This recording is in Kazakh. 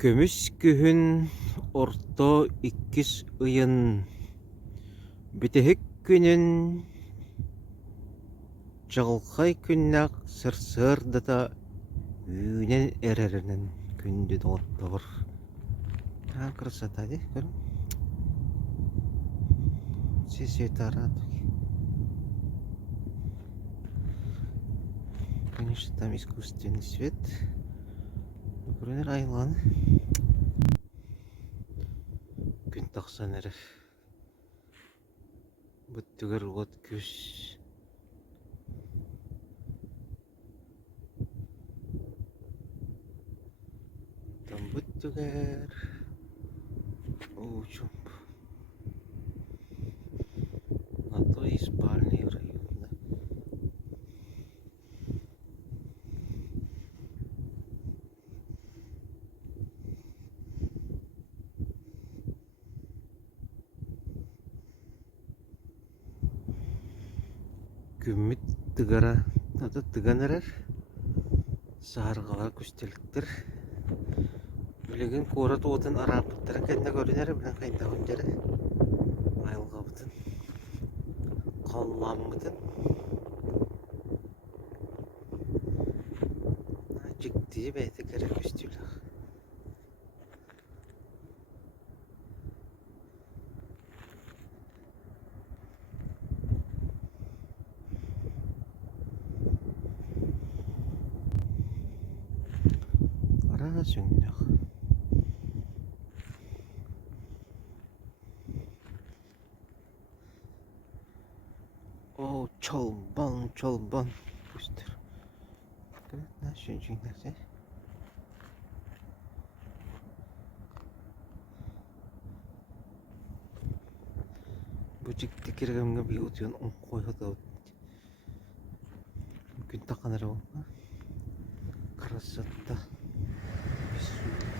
Көмүс күһүн орто иккис ыйын бүтеһик күнүн чаҕылхай күннээх сырсыар дата үүнэн эрэринэн күндү доҕоттобор. Красота, ди? Все цвета радуги. Конечно, там искусственный свет. Например, айлан. Күн тахсан эрер. Бүттүгер вот күс. Там бүттүгер. Чумп. На то и спальный район, да. Күммит тыгара, аты тыганарар. Сааргалар күстеліктер. Билеген кора туотын арапыттара кэнне көрінері білен қайда хүндері. Айлға бұтын. Қаллам бұтын. Жіктейі бәйті кәрі күстелік. Ара сөңнек. Чолбан. Күстер. На шөнчіңдерсе. Бұл жікті кергімге бей өтіген ұң қойғыда өтті. Күн тақанары ол. Красота. Бесу.